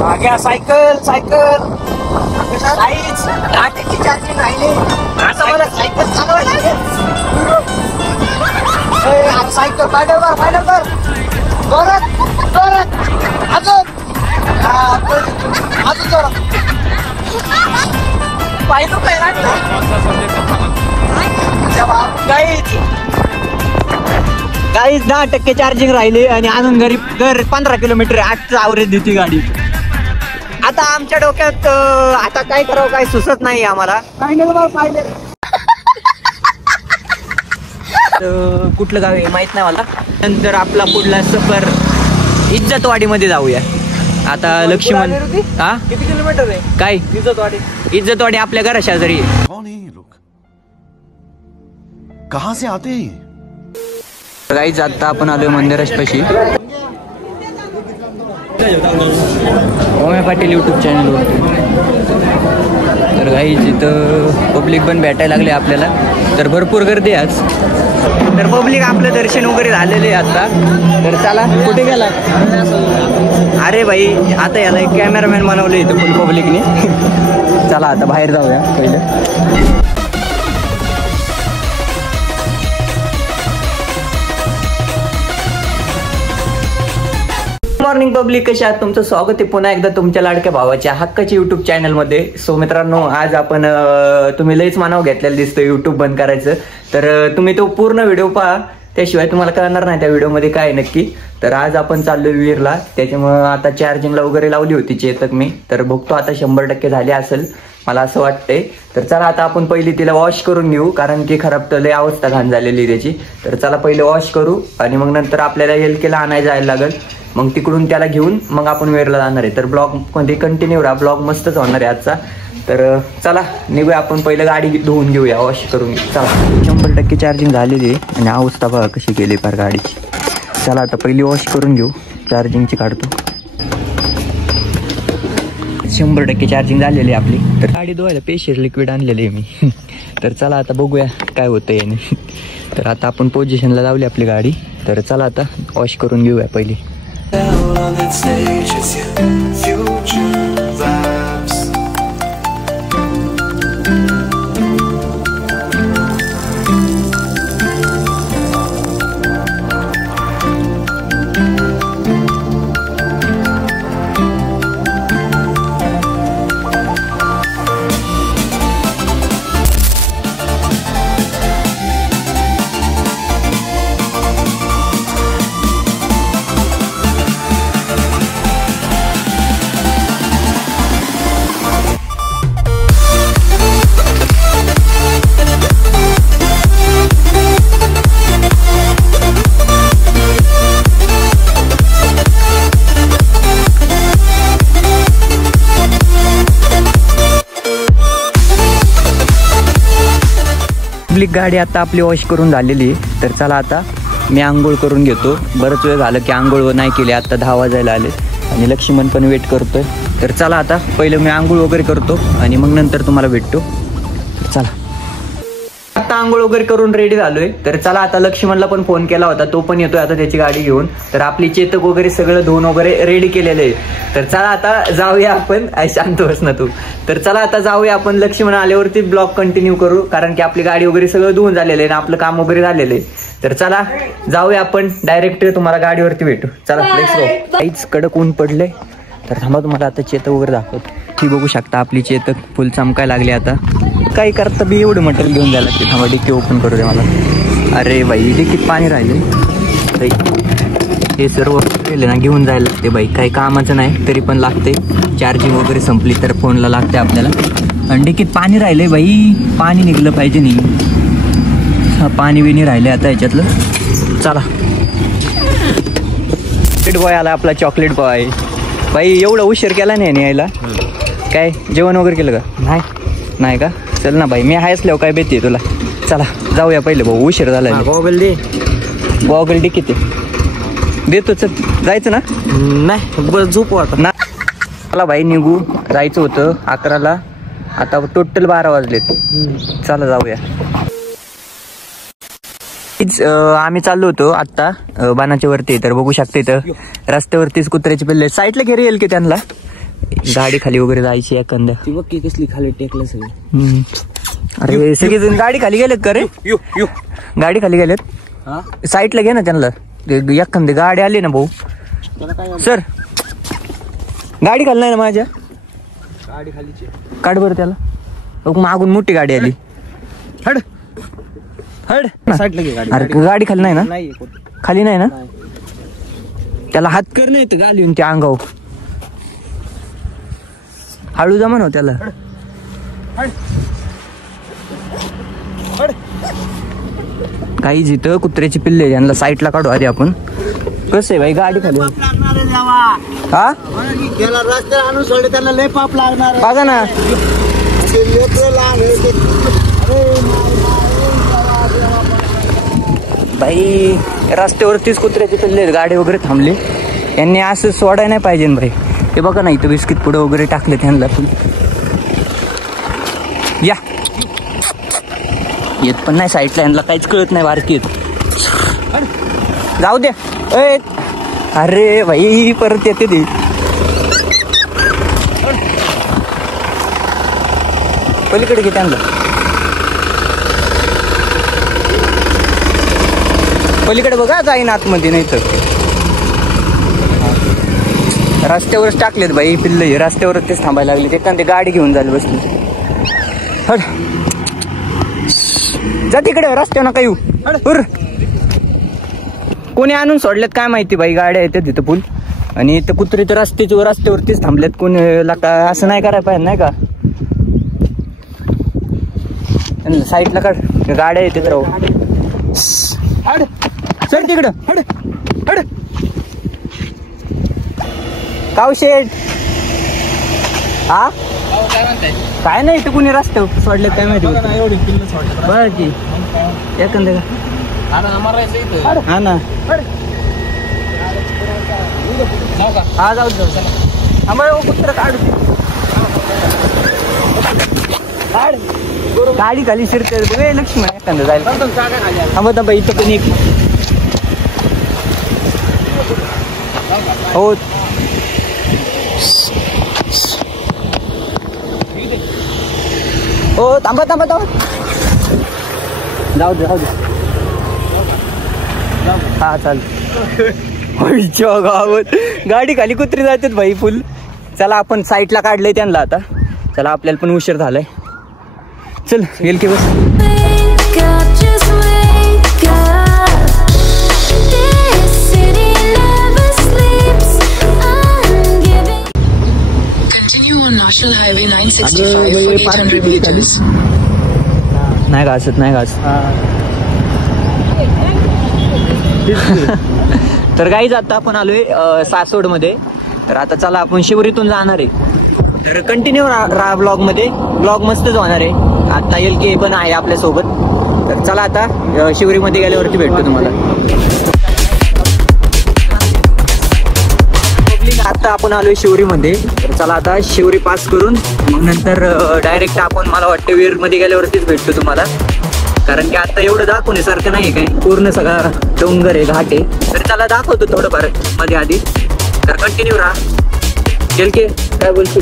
घ्या cycle cycle charging राहिली आता मला सायकल चालवायला सायकल पायडल कर जोरात जोरात अजून जोरात पाहिलं काय गाईच 10% चार्जिंग राहिली आणि अजून घर 15 किलोमीटर 8 ॲव्हरेज देते गाडी. आता आमच्या डोक्यात आता काय करावं काय सुचत नाही आम्हाला. कुठलं गाव आहे माहित नाही मला. नंतर आपला पुढला सफर इज्जतवाडीमध्ये जाऊया. आता लक्ष्मण हा किती किलोमीटर आहे काय इज्जतवाडी आपल्या घरा शेजारी. कहां से आते हैं गाईज आता आपण आलोय मंदिरापाशी ओमे पाटील यूट्यूब चॅनलवर. तर गाईज इथं पब्लिक पण भेटायला लागले आपल्याला. तर भरपूर गर्दी आज. तर पब्लिक आपलं दर्शन वगैरे झालेले आहे आता. तर चला कुठे गेला अरे भाई आता याला एक कॅमेरामॅन बनवले इथं फुल पब्लिकने. चला आता बाहेर जाऊया पहिलं. मॉर्निंग पब्लिक, कशा आहात? तुमचं स्वागत आहे पुन्हा एकदा तुमच्या लाडक्या भावाच्या हक्काच्या युट्यूब चॅनलमध्ये. सो मित्रांनो, आज आपण तुम्ही लईच मानाव घेतलेलं दिसतं युट्यूब बंद करायचं. तर तुम्ही तो पूर्ण व्हिडिओ पहा, त्याशिवाय तुम्हाला कळणार नाही त्या व्हिडिओमध्ये काय नक्की. तर आज आपण चाललोय वीरला. त्याच्यामुळं आता चार्जिंगला वगैरे लावली होती चेतक मी. तर बघतो आता 100% झाली असेल मला असं वाटतंय. तर चला आता आपण पहिली तिला वॉश करून घेऊ, कारण की खराब तर लय अवस्था घाण झालेली त्याची. तर चला पहिले वॉश करू आणि मग नंतर आपल्याला एलकेला आणायला जायला लागेल. मग तिकडून त्याला घेऊन मग आपण वेरला जाणार आहे. तर ब्लॉग मध्ये कंटिन्यू राहा, ब्लॉग मस्तच होणार आहे आजचा. तर चला निघूया आपण पहिलं गाडी धुवून घेऊया, वॉश करून घेऊ. चला 100% चार्जिंग झालेली आहे आणि अवस्था बघा कशी केली फार गाडीची. चला आता पहिली वॉश करून घेऊ, चार्जिंगची काढतो. 100% चार्जिंग झालेली आहे आपली. तर गाडी धुवायला पेशर लिक्विड आणलेली आहे मी. तर चला आता बघूया काय होतं याने. तर आता आपण पोझिशनला लावली आपली गाडी. तर चला आता वॉश करून घेऊया पहिली. गाडी आता आपली वॉश करून झालेली आहे. तर चला आता मी आंघोळ करून घेतो. बरंच वेळ झालं की आंघोळ नाही केली. आता 10 वाजायला आले आणि लक्ष्मण पण वेट करतोय. तर चला आता पहिलं मी आंघोळ वगैरे करतो आणि मग नंतर तुम्हाला भेटतो. तर चला आता आंघोळ वगैरे करून रेडी झालोय. तर चला आता लक्ष्मणला पण फोन केला होता, तो पण येतोय आता त्याची गाडी घेऊन. तर आपली चेतक वगैरे सगळं धुवून वगैरे रेडी केलेलं आहे. तर चला आता जाऊया आपण. शांत बस ना तू. तर चला आता जाऊया आपण. लक्ष्मण आल्यावरती ब्लॉग कंटिन्यू करू, कारण की आपली गाडी वगैरे सगळं धुवून झालेलं आहे ना, आपलं काम वगैरे झालेलं आहे. तर चला जाऊया आपण डायरेक्ट तुम्हाला गाडीवरती भेटू. चला लेट्स गो. काहीच कडक ऊन पडलंय. तर थांबा तुम्हाला आता चेतक वगैरे दाखवतो. ती बघू शकता आपली चेतक फुल चमकायला लागली. आता काही करता बी एवढं मटेरियल घेऊन जायला लागते. थांबा डिक्की ओपन करू दे मला. अरे बाई डिक्कीत पाणी राहिले. हे सर्व केलं ना घेऊन जायला लागते बाई. काही कामाचं नाही तरी पण लागते. चार्जिंग वगैरे संपली तर फोनला लागते आपल्याला. आणि डिक्कीत पाणी राहिले बाई, पाणी निघलं पाहिजे नाही. पाणी बिणी राहिले आता याच्यातलं. चला चॉकलेट बॉय आला आपला, चॉकलेट बॉय. बाई एवढा उशीर केला नाही यायला. काय जेवण वगैरे केलं का? नाही का? चल ना बाई, मी हायसल्यावर काय बेते तुला. चला जाऊया पहिले भाऊ, उशीर झाला. गॉगल दे. गॉगल दे किती देतो. चल जायचं ना? नाही झोपू आता ना. चला भाई निघू, जायचं होतं 11ला. आता टोटल 12 वाजलेत. चला जाऊया. आम्ही चाललो होतो आता बाणाच्या वरती. तर बघू शकता इथं रस्त्यावरतीच कुत्र्याचे पिल्ले. साईडला घेरी येईल की त्यांना. गाडी खाली वगैरे जायची एखाद्या. ती बघ की कसली खाली टेकलं सगळं. अरे सगळेजण गाडी खाली गेलेत का रे? गाडी खाली गेलेत. साईडला घे ना त्यांना. एखादी गाडी आली ना भाऊ. सर गाडी खाली नाही ना माझ्या. गाडी खालीची काढ बरं त्याला. मागून मोठी गाडी आली. हड हड साईडला घे गाडी. अरे गाडी खाली नाही ना. नाही खाली नाही ना. त्याला हात कर नाही तर घालून त्या अंगावर. हळू जा म्हणू त्याला. काही जिथं कुत्र्याची पिल्ले यांना साईडला काढू आधी आपण. कसं आहे भाई गाडी खाली. हा त्याला रस्त्याला आणून सोडले त्याला लय पाप लागणार. बघा ना भाई रस्त्यावरतीच कुत्र्याचे पिल्ले आहेत. गाडी वगैरे थांबली. यांनी असं सोडाय नाही पाहिजे ना भाई. ते बघा ना इथं बिस्किट पुढे वगैरे टाकले त्यांना. या येत पण नाही साईडला. यांना काहीच कळत नाही बारकी येत. जाऊ दे. अरे भाई परत येते ते. पलीकडे घे त्यांना. पलीकडे बघा जाईन आतमध्ये. नाही तर रस्त्यावरच टाकलेत बाई पिल्ले. रस्त्यावरच तेच थांबायला लागले. एखादी गाडी घेऊन जायला बसली. जा तिकडे रस्त्यावर नका येऊ. कोणी आणून सोडलेत काय माहिती बाई. गाड्या येतात तिथं फुल. आणि इथं कुत्री तर रस्त्यावरतीच थांबलेत. कोणी का असं नाही करायला पाहिजे नाही का. साईडला काढ. गाड्या येतात राहू. चल तिकडं. काव शेठ. हा काय नाही इथं कुणी रस्त्यावर सोडलेत काय माहिती. बरं की एखादं हा ना. हा जाऊ आम्हाला कुत्र काढू. गाडी खाली शिरते बघ. लक्ष्मण एखादं जायला. थांबा थांबा इथं पण एक. हो हो थांबा थांबा थांबा. जाऊ दे जाऊ दे. हा चाल. गावात गाडी खाली कुत्री जातात भाई फुल. चला आपण साईडला काढलंय त्यांना आता. चला आपल्याला पण उशीर झालाय. चल येईल की बस. National Highway 965 for 800 meters. नाही घासत नाही घास. तर गाईज आता आपण आलोय सासवड मध्ये. तर आता चला आपण शिवरीतून जाणार आहे. तर कंटिन्यू राहा ब्लॉग मध्ये. ब्लॉग मस्तच होणार आहे. आता LK पण आहे आपल्या सोबत. तर चला आता शिवरीमध्ये गेल्यावरती भेटतो तुम्हाला. आता आपण आलोय शिवरीमध्ये. तर चला आता शिवरी पास करून मग नंतर डायरेक्ट आपण मला वाटतं वीरमध्ये गेल्यावरतीच भेटतो तुम्हाला. कारण की आता एवढं दाखवण्यासारखं नाही काय. पूर्ण सगळा डोंगर आहे घाट आहे. तर चला दाखवतो थोडंफार मध्ये आधी. तर कंटिन्यू राहा. LK काय बोलतो.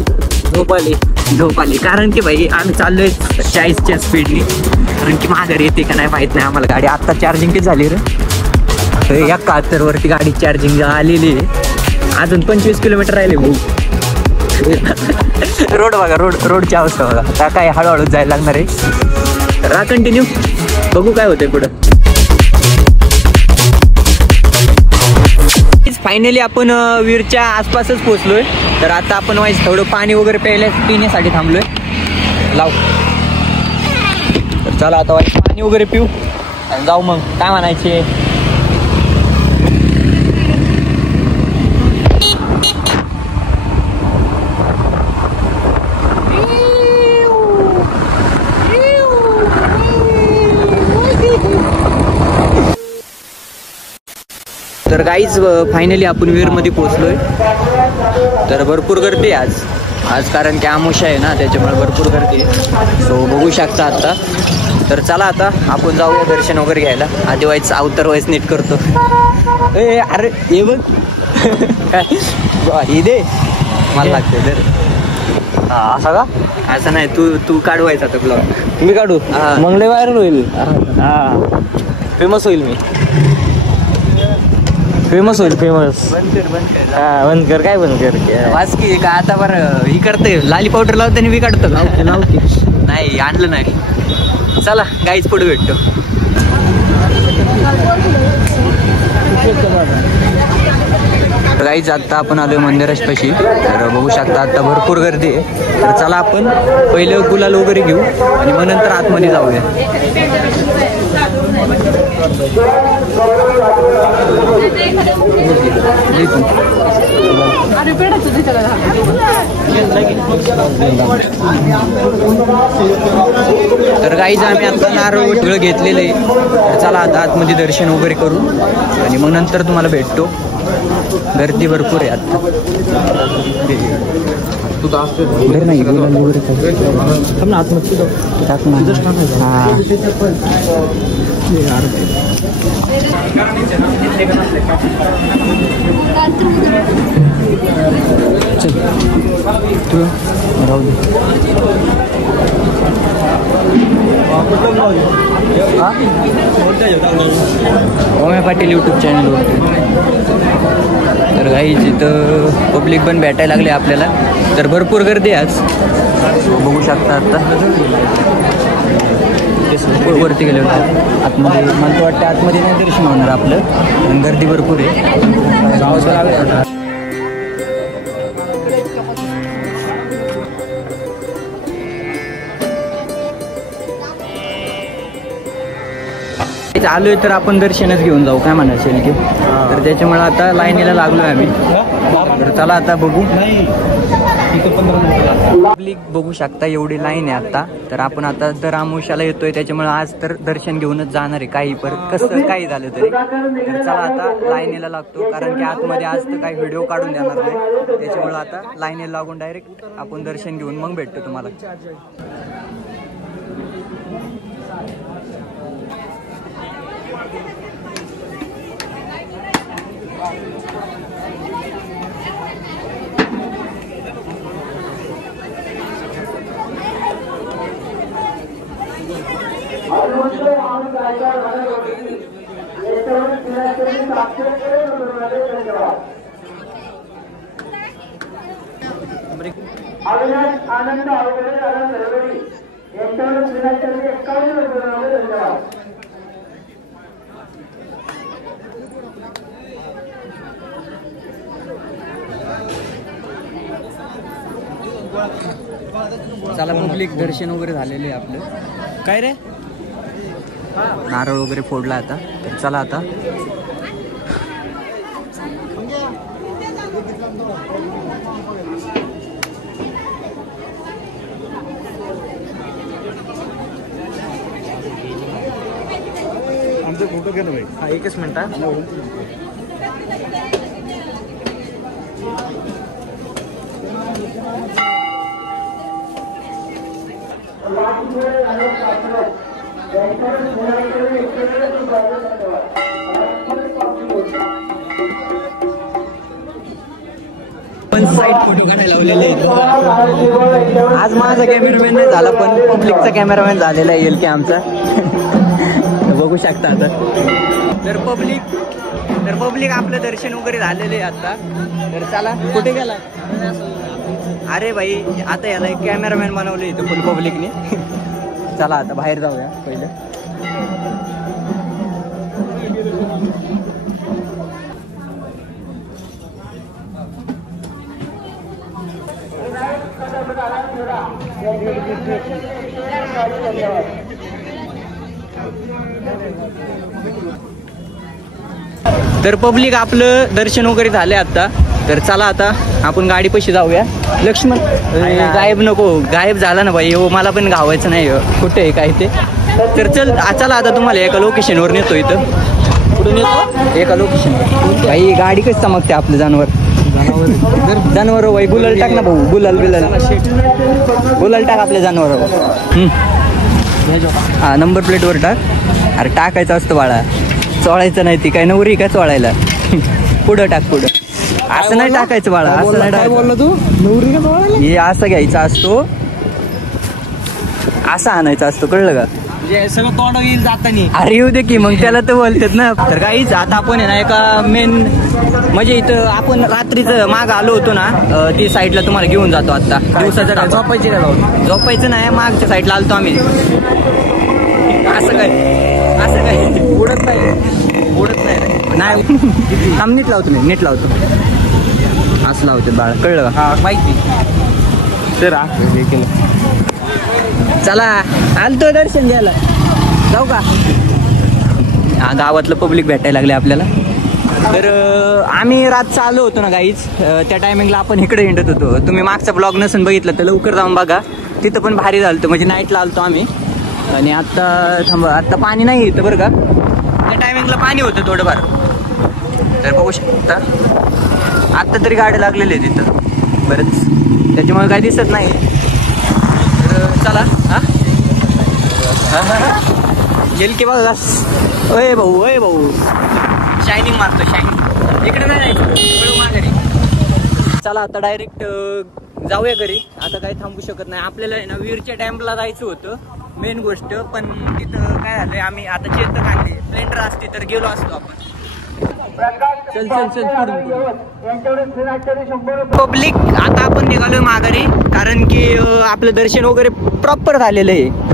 झोप आली कारण की भाई आम्ही चाललोय 40च्या स्पीडनी. कारण की माघारी येते का नाही माहित नाही आम्हाला. गाडी आता चार्जिंग किती झाली रे. 71 वरती गाडी चार्जिंग आलेली आहे. अजून 25 किलोमीटर राहिले भाऊ. रोड बघा. रोडची अवस्था बघा. आता काय हळूहळू जायला लागणार आहे. राहा कंटिन्यू. बघू काय होतंय पुढं. फायनली आपण वीरच्या आसपासच पोहोचलोय. तर आता आपण वाईस थोडं पाणी वगैरे पिण्यासाठी थांबलोय. लाव. तर चला आता वाईस पाणी वगैरे पिऊ आणि जाऊ मग. काय म्हणायचे. तर गाईज फायनली आपण वीरमध्ये पोहोचलोय. तर भरपूर गर्दी आहे आज कारण की आमुषा आहे ना त्याच्यामुळे भरपूर गर्दी आहे. सो बघू शकता आता. तर चला आता आपण जाऊया दर्शन वगैरे घ्यायला. आधी व्हायचं अवतार व्हायचं नीट करतो. अरे हे बघ काय हे दे मला लागते तर असा का असं नाही तू काढवायचा आता ब्लॉग मी काढू हा. मग लय व्हायरल होईल हा फेमस होईल मी फेमस होईल फेमस बंद कर हा बंद कर काय बंद कर वाच की का आता बरं ही करते लाली पावडर लावताना मी काढतो नाही आणलं नाही चला गाईच पुढे भेटतो गाईच आता आपण आलोय मंदिरापाशी तर बघू शकता आता भरपूर गर्दी आहे तर चला आपण पहिलं गुलाल वगैरे घेऊ आणि मग नंतर आतमध्ये जाऊया तर गाईज आम्ही आता नारळ सगळं घेतलेलं आहे तर चला आता आतमध्ये दर्शन वगैरे करू आणि मग नंतर तुम्हाला भेटतो गर्दी भरपूर आहे आता नाही गुलाल वगैरे टाक ना हा चल तू राहू दे ओमे पाटील यूट्यूब चॅनलवर तर गाईज इथं पब्लिक पण भेटायला लागले आपल्याला तर भरपूर गर्दी आहे आज बघू शकता आता वरती गेले होते आतमध्ये मला तर वाटतं आतमध्ये नाही दर्शन होणार आपलं पण गर्दी भरपूर आहे आलोय तर आपण दर्शनच घेऊन जाऊ काय म्हणायचं की तर त्याच्यामुळे आता लाईनीला लागलोय आम्ही तर चला आता बघू पब्लिक बघू शकता एवढी लाईन आहे आता तर आपण आता तर आमुष्याला येतोय त्याच्यामुळे आज तर दर्शन घेऊनच जाणार आहे काही पर कसं काही झालं तरी तर चला आता लाईनीला लागतो कारण की आतमध्ये आज तर काही व्हिडिओ काढून देणार नाही त्याच्यामुळे आता लाईनीला लागून डायरेक्ट आपण दर्शन घेऊन मग भेटतो तुम्हाला अविनाश आनंद अवघडे दादा सरवडी यांच्यावर श्रीनाथांनी 51 रुपये धन्यवाद चला पब्लिक दर्शन वगैरे झालेले आहे आपलं काय रे नारळ वगैरे फोडला आता तर चला आता आमचा फोटो घ्या ना भाई हा एकच मिनिट पण साईड फोटो काढायला लावलेले आज माझा कॅमेरामॅन नाही झाला पण पब्लिकचा कॅमेरामॅन झालेला येईल की आमचा बघू शकता आता तर पब्लिक आपलं दर्शन वगैरे झालेले आहे आता तर चला कुठे गेला अरे भाई आता याला एक कॅमेरामॅन बनवले इथं फुल पब्लिकने चला आता बाहेर जाऊया पहिलं तर पब्लिक आपलं दर्शन वगैरे झाले आता तर चला आता आपण गाडीपाशी जाऊया लक्ष्मण गायब नको गायब झाला ना भाई हो मला पण गावायचं नाही कुठे आहे काय ते तर चला आता तुम्हाला एका लोकेशनवर नेतो इथं कुठून येतो एका लोकेशन भाई गाडी कशी चमकते आपलं जनावर भाई गुलाल टाक ना भाऊ गुलाल टाक आपल्या जनावर हा नंबर प्लेटवर टाक अरे टाकायचं असतं बाळा चोळायचं नाही ती काय नवरी का चोळायला पुढं टाक पुढं असं नाही टाकायचं बाळा, असं नाही काय बोलला टाकायचं. तू नवरी का बोलायला? हे असं घ्यायचा असतो, असा आणायचा असतो, कळलं का? म्हणजे सगळं तोंड येईल जातानी. अरे येऊ दे की मग, त्याला तर बोलतात ना. तर काहीच आता आपण आहे ना एका मेन म्हणजे इथं आपण रात्रीचं माग आलो होतो ना, ती साईडला तुम्हाला घेऊन जातो. आता दिवसाचं ढाबा. झोपायची का जाऊन? झोपायचं नाही, मागच्या साईडला आलतो आम्ही. असं काय उडत नाही रे. नाही थांब, नीट लावतो मी, नीट लावतो. असं लावतो बाळा, कळलं का? हा माहिती. तर हे केलं. चला आलतो दर्शन घ्यायला, जाऊ का? हा गावातलं पब्लिक भेटायला लागले आपल्याला. तर आम्ही रातचं आलो होतो ना गाईच, त्या टायमिंगला आपण इकडे हिंडत होतो. तुम्ही मागचा ब्लॉग नसून बघितलं तर लवकर जाऊन बघा, तिथं पण भारी झालं म्हणजे नाईटला आलतो आम्ही. आणि आत्ता थांबा, आत्ता पाणी नाही येतं बरं का, त्या टायमिंगला पाणी होतं थोडंफार. तर बघू शकता आत्ता तरी गाड्या लागलेल्या आहेत तिथं बरंच, त्याच्यामुळे काही दिसत नाही. तर चला हा गेल की बघा. ओय भाऊ शायनिंग मारतो, शायनिंग. इकडे नाही जायचं, माघारी. चला आता डायरेक्ट जाऊया घरी. आता काही थांबू शकत नाही आपल्याला आहे ना. वीरच्या डॅमला जायचं होतं मेन गोष्ट, पण तिथं काय झालंय, आम्ही आता चेतक आणली. स्प्लेंडर असते तर गेलो असतो आपण. चल पब्लिक आता आपण निघालोय माघारी, कारण की आपलं दर्शन वगैरे प्रॉपर झालेलं आहे.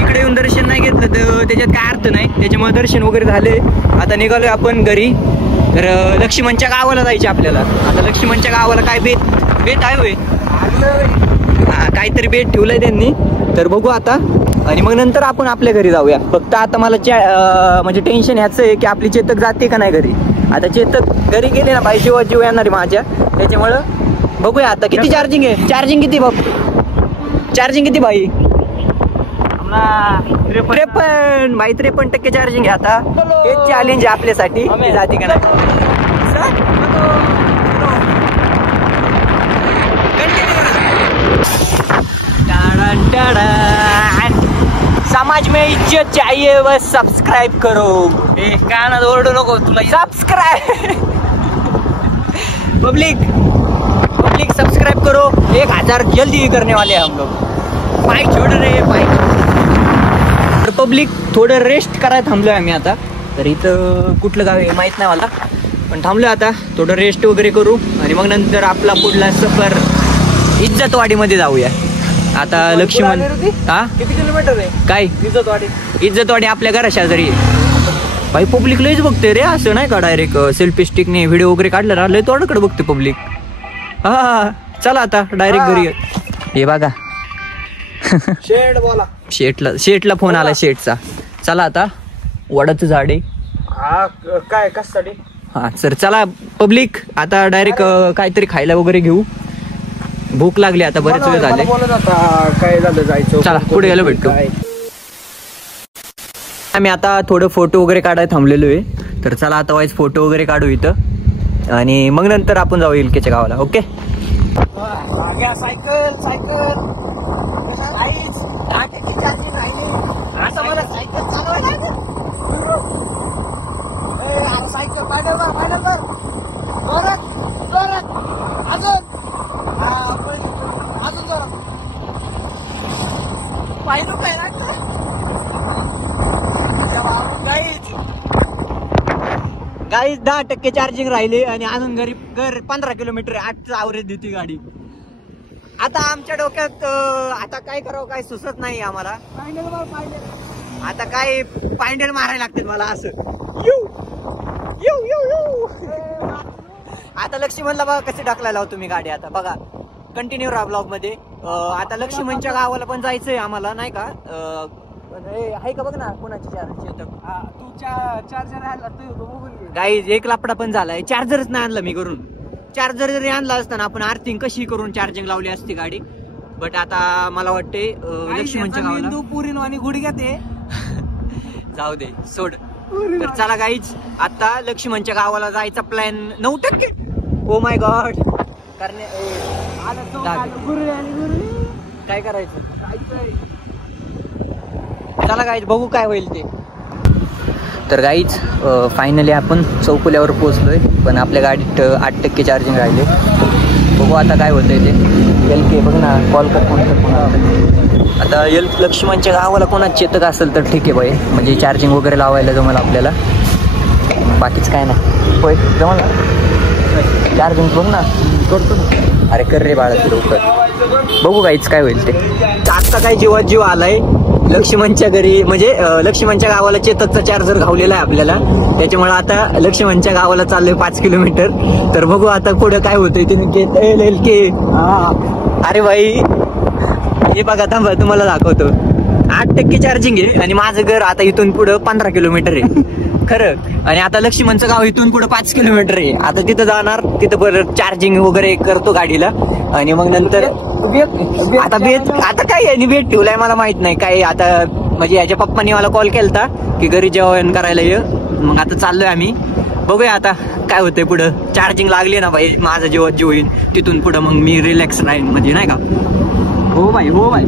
इकडे येऊन दर्शन नाही घेतलं तर त्याच्यात काय अर्थ नाही, त्याच्यामुळे दर्शन वगैरे झाले. आता निघालोय आपण घरी. तर लक्ष्मणच्या गावाला जायचे आपल्याला. आता लक्ष्मणच्या गावाला काय बेत आहे होय, काहीतरी बेत ठेवलंय त्यांनी, तर बघू आता. आणि मग नंतर आपण आपल्या घरी जाऊया. फक्त आता मला म्हणजे टेन्शन ह्याचं आहे की आपली चेतक जाते का नाही घरी. आता चेतक घरी गेले ना, भाई जीव येणार आहे माझ्या, त्याच्यामुळं बघूया आता. किती चार्जिंग आहे, चार्जिंग किती बघ, चार्जिंग किती भाई? 53 भाई, 53% चार्जिंग आहे आता. हे चॅलेंज आहे आपल्यासाठी, जाते का नाही. समाज में इज्जत चाहिए, बस सब्सक्राइब करो. कानात ओरडू नको तुला. सब्सक्राइब पब्लिक सब्सक्राइब करो. 1000 जल्दी करने वाले हैं हम लोग. बाइक छोड़ रहे बाइक. तर पब्लिक थोडं रेस्ट करायला थांबलोय आम्ही आता. तर इथं कुठलं गाव आहे माहित नाही मला, पण थांबलोय आता. थोडं रेस्ट वगैरे करू आणि मग नंतर आपला पुढला सफर इज्जतवाडीमध्ये जाऊया. आता लक्ष्मण हा किती किलोमीटर आहे काय? इज्जतवाडी आपल्या घरा शेजारी. भाई पब्लिक लयच बघते रे, असं नाही का डायरेक्ट सेल्फी स्टिकने व्हिडिओ वगैरे काढला ना, लय तोडाकडे बघते पब्लिक. हा चला आता डायरेक्ट घरी. हे बघा शेड बोला. शेटला फोन आला शेटचा. चला आता वडाचं झाड आहे. हा काय कशासाठी? हा सर चला पब्लिक आता डायरेक्ट काहीतरी खायला वगैरे घेऊ. भूक लागली आता, बरेच वेळ झाले. बोलत आता काय झालं, जायचं. चला पुढे गेलो भेटतो. आम्ही आता थोडं फोटो वगैरे काढायला थांबलेलो आहे. तर चला आता वाईज फोटो वगैरे काढू इथं आणि मग नंतर आपण जाऊ इलकेच्या गावाला. ओके. सायकल आता मला सायकल चालवायला सायकल फायनल कर जोरात अजून जोरात पाहिलं काय गाडी 10% चार्जिंग राहिले आणि अजून घर 15 किलोमीटर 8चं आवरेज देते गाडी. आता आमच्या डोक्यात आता काय करावं काय सुचत नाही आम्हाला. आता काय पायंडेल मारायला लागते मला असं. आता लक्ष्मणला बघा कसे ढकलायला लावतो मी गाडी. आता बघा कंटिन्यू राहा ब्लॉग मध्ये. आता लक्ष्मणच्या गावाला पण जायचंय आम्हाला नाही का. आहे का बघ ना कोणाची चार्जर गाईज. एक लापडा पण झालाय, चार्जरच नाही आणला मी घरून. चार्जर जरी आणला असताना आपण आर्थिंग कशी करून चार्जिंग लावली असती गाडी. बट आता मला वाटते लक्ष्मणच्या गावाला पुरी आणि गुडघ्यात ते जाऊ दे सोड. तर चला गाईज आता लक्ष्मणच्या गावाला जायचा प्लॅन 9%. ओ माय गॉड काय करायचं. चला गाईज बघू काय होईल ते. तर गाईज फायनली आपण चौकुल्यावर पोहोचलोय. पण आपल्या गाडीत 8% चार्जिंग राहिले. बघू आता काय होतंय ते. LK बघ ना, कॉल कर कोणा. आता लक्ष्मणच्या गावाला कोणाच चेतक असेल तर ठीक आहे बाई, म्हणजे चार्जिंग वगैरे लावायला जमलं आपल्याला. बाकीच काय नाही होय, जमलं ना चार्जिंग बघ ना, करतो. अरे कर रे बाळा लवकर. बघू काहीच काय होईल ते. आत्ता काय जीवात जीव आलाय लक्ष्मणच्या घरी, म्हणजे लक्ष्मणच्या गावाला चेतकचा चार्जर घावलेला आहे आपल्याला. त्याच्यामुळे आता लक्ष्मणच्या गावाला चाललोय 5 किलोमीटर. तर बघू आता पुढं काय होतंय ते. LK अरे भाई हे बघा थांबा, तुम्हाला दाखवतो. 8% चार्जिंग आहे आणि माझं घर आता इथून पुढं 15 किलोमीटर आहे खरं. आणि आता लक्ष्मणचं गाव इथून पुढे 5 किलोमीटर आहे. आता तिथं जाणार, तिथं परत चार्जिंग वगैरे करतो गाडीला आणि मग नंतर आता आता काय आहे बेट ठेवलाय मला माहित नाही काय. आता म्हणजे याच्या पप्पांनी मला कॉल केलता की घरी जेवण करायला ये. मग आता चाललोय आम्ही, बघूया आता काय होतंय पुढं. चार्जिंग लागली ना भाई, माझा जेव्हा जीव होईल तिथून पुढं मग मी रिलॅक्स राहीन, म्हणजे नाही का. हो भाई हो भाई.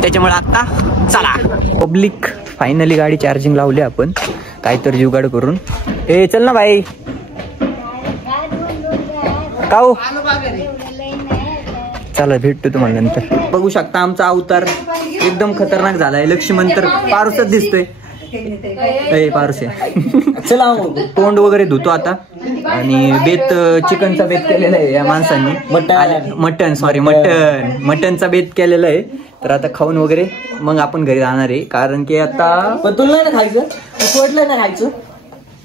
त्याच्यामुळे आता चला. पब्लिक फायनली गाडी चार्जिंग लावली आपण काहीतरी जुगाड करून. ए चल ना भाई. काऊ चला भेटतो तुम्हाला नंतर. बघू शकता आमचा अवतार एकदम खतरनाक झालाय. लक्ष्मण तर पारुसच दिसतोय. ए पारुस चला तोंड वगैरे धुतो आता. आणि बेत चिकनचा बेत केलेला आहे या माणसांनी. मटनचा बेत केलेला आहे. तर आता खाऊन वगैरे मग आपण घरी जाणार आहे, कारण की आता. पण तुला नाही खायचं, सोडलं नाही खायचं.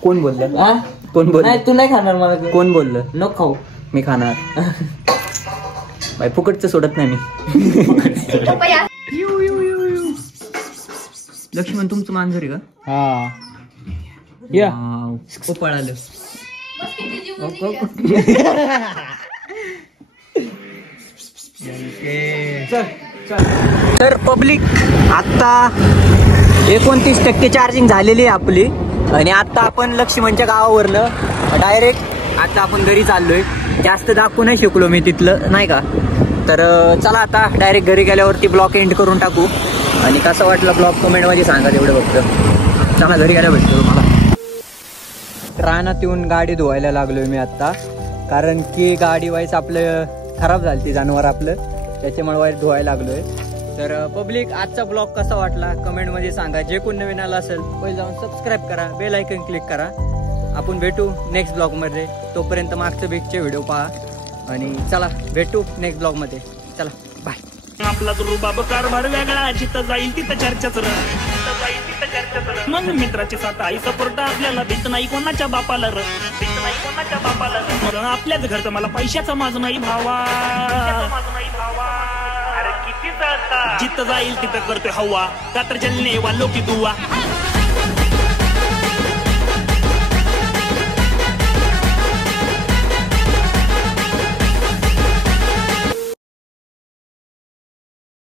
कोण बोललं? कोण बोललं? तू नाही खाणार मला. कोण बोललं? नको खाऊ. मी खाणार बाई, फुकटचं सोडत नाही मी. लक्ष्मण तुमचं मांजर आहे का? हा या खूप पळालं. तर पब्लिक आता 29% चार्जिंग झालेली आहे आपली. आणि आता आपण लक्ष्मणच्या गावावरनं डायरेक्ट आता आपण घरी चाललोय. जास्त दाखवू नाही शकलो मी तिथलं, नाही का. तर चला आता डायरेक्ट घरी गेल्यावरती ब्लॉग एंड करून टाकू. आणि कसं वाटलं ब्लॉग कमेंटमध्ये सांगा तेवढं फक्त. चला घरी गेल्या भेटतो तुम्हाला. रानात येऊन गाडी धुवायला लागलोय मी आता, कारण की गाडी वाईस आपलं खराब झाली ती जनावर आपलं, त्याच्यामुळे वाईस धुवायला लागलोय. तर पब्लिक आजचा ब्लॉग कसा वाटला कमेंटमध्ये सांगा. जे कोण नवीन आला असेल पहिले जाऊन सबस्क्राईब करा, बेल आयकन क्लिक करा. आपण भेटू नेक्स्ट ब्लॉगमध्ये. तोपर्यंत मागचं बीकचे व्हिडिओ पहा. आणि चला भेटू नेक्स्ट ब्लॉगमध्ये. चला बाय. आपला तो रुबाब कारभार वेगळा, जिथं जाईल तिथं चर्चाच. मग मित्राची साथ आई सपोर्ट आपल्याला भीत नाही कोणाच्या बापाला मग आपल्याच घरचं मला पैशाचा माझ नाही भावा. जिथं जाईल तिथं करतोय हवा, का तर जलने वालो की दुआ.